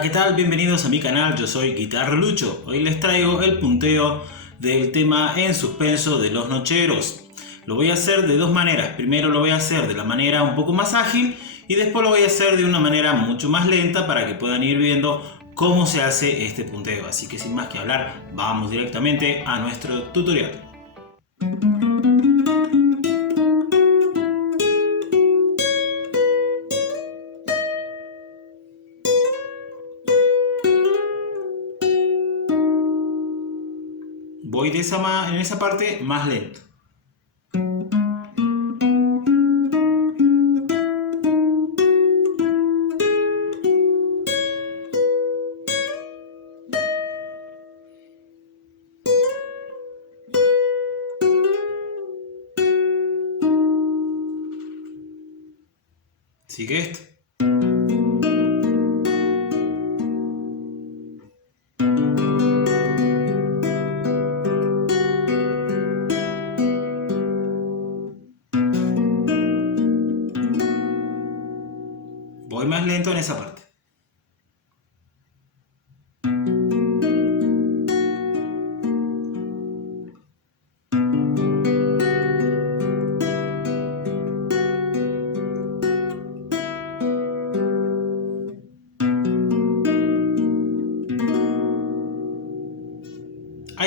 Hola, ¿qué tal? Bienvenidos a mi canal, yo soy Guitarra Lucho. Hoy les traigo el punteo del tema en suspenso de los nocheros. Lo voy a hacer de dos maneras. Primero lo voy a hacer de la manera un poco más ágil y después lo voy a hacer de una manera mucho más lenta para que puedan ir viendo cómo se hace este punteo. Así que sin más que hablar, vamos directamente a nuestro tutorial. Voy en esa parte más lento. Sigue esto. Voy más lento en esa parte.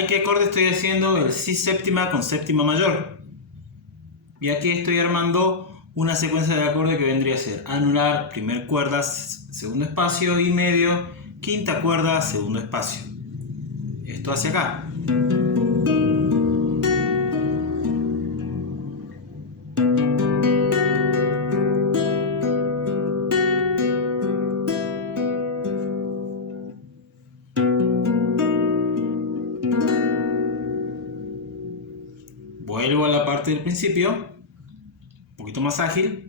¿Qué acorde estoy haciendo? El Si séptima con séptima mayor. Y aquí estoy armando una secuencia de acordes que vendría a ser anular, primer cuerda, segundo espacio y medio, quinta cuerda, segundo espacio. Esto hacia acá. Vuelvo a la parte del principio, un poquito más ágil.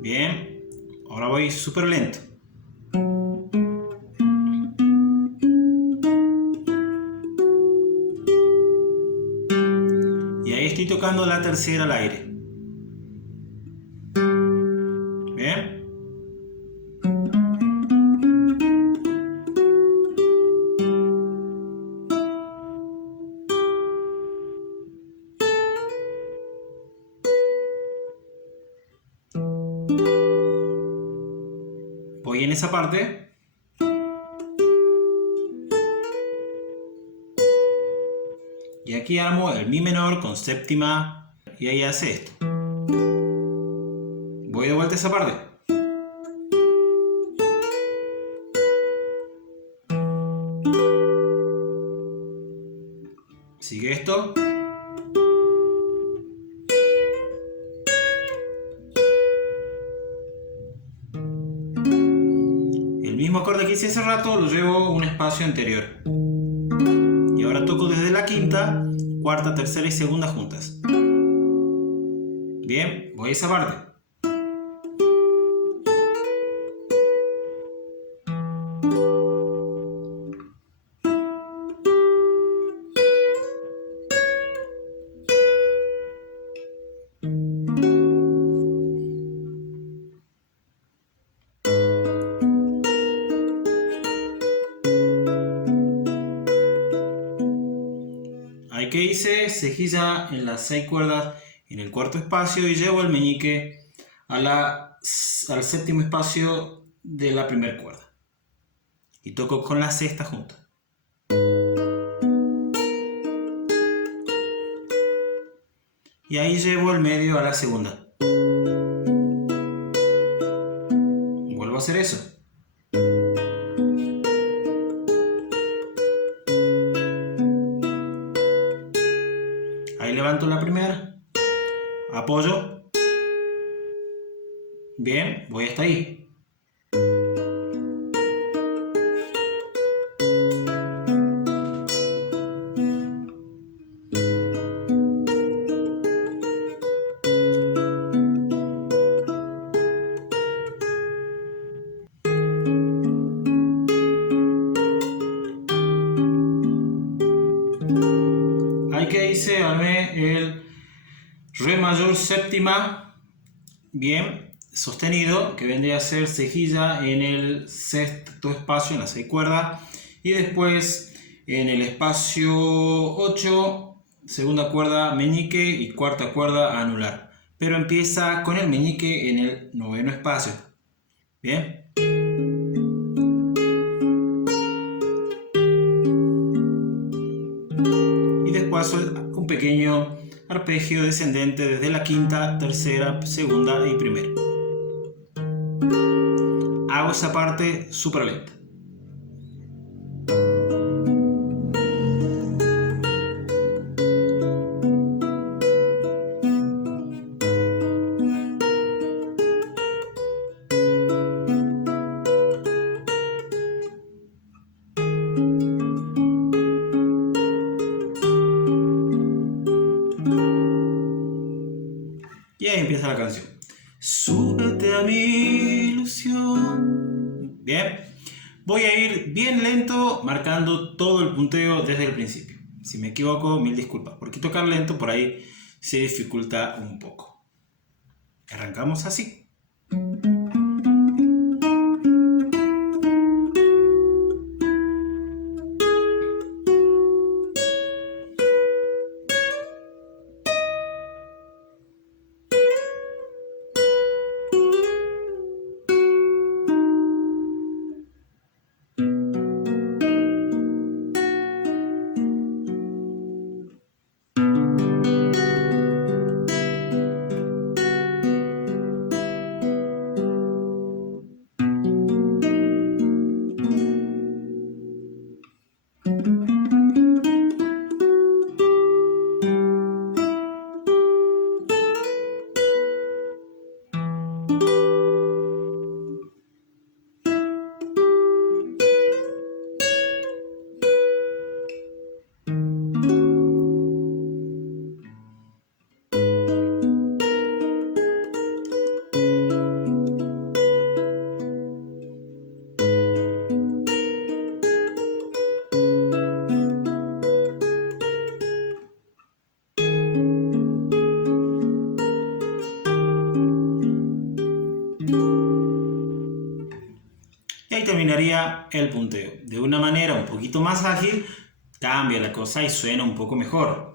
Bien, ahora voy súper lento. Y ahí estoy tocando la tercera al aire. Bien. Voy en esa parte. Y aquí armo el Mi menor con séptima y ahí hace esto. Voy de vuelta a esa parte. Sigue esto. El mismo acorde que hice hace rato lo llevo un espacio anterior. Y ahora toco desde la quinta, cuarta, tercera y segunda juntas. Bien, voy a esa parte. Ahí que hice cejilla en las 6 cuerdas en el cuarto espacio y llevo el meñique al séptimo espacio de la primera cuerda. Y toco con la sexta junta. Y ahí llevo el medio a la segunda. Vuelvo a hacer eso. Ahí levanto la primera, apoyo. Bien, voy hasta ahí. Ahí que hice, armé el Re mayor séptima. Bien, sostenido, que vendría a ser cejilla en el sexto espacio, en la 6 cuerda, y después en el espacio 8, segunda cuerda meñique y cuarta cuerda anular. Pero empieza con el meñique en el 9º espacio. Bien. Y después un pequeño arpegio descendente desde la quinta, tercera, segunda y primera. Hago esa parte súper lenta. Y ahí empieza la canción. Súbete a mi ilusión. Bien. Voy a ir bien lento, marcando todo el punteo desde el principio. Si me equivoco, mil disculpas, porque tocar lento por ahí se dificulta un poco. Arrancamos así. Y ahí terminaría el punteo. De una manera un poquito más ágil, cambia la cosa y suena un poco mejor.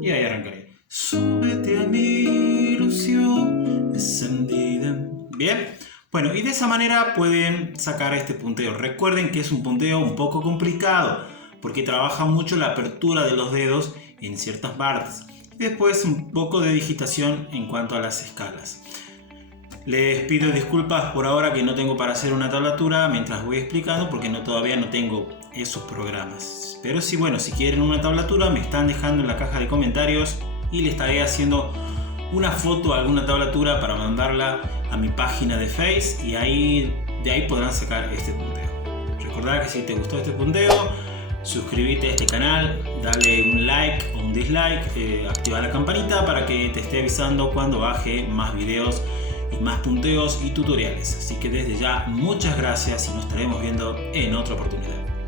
Y ahí arrancaré. Súbete a mi ilusión encendida. Bien. Bueno, y de esa manera pueden sacar este punteo. Recuerden que es un punteo un poco complicado porque trabaja mucho la apertura de los dedos en ciertas partes. Después un poco de digitación en cuanto a las escalas. Les pido disculpas por ahora que no tengo para hacer una tablatura mientras voy explicando porque todavía no tengo esos programas. Pero si quieren una tablatura me están dejando en la caja de comentarios y les estaré haciendo una foto a alguna tablatura para mandarla a mi página de Face y de ahí podrán sacar este punteo. Recordad que si te gustó este punteo, suscríbete a este canal, dale un like o un dislike, activa la campanita para que te esté avisando cuando baje más videos y más punteos y tutoriales. Así que desde ya muchas gracias y nos estaremos viendo en otra oportunidad.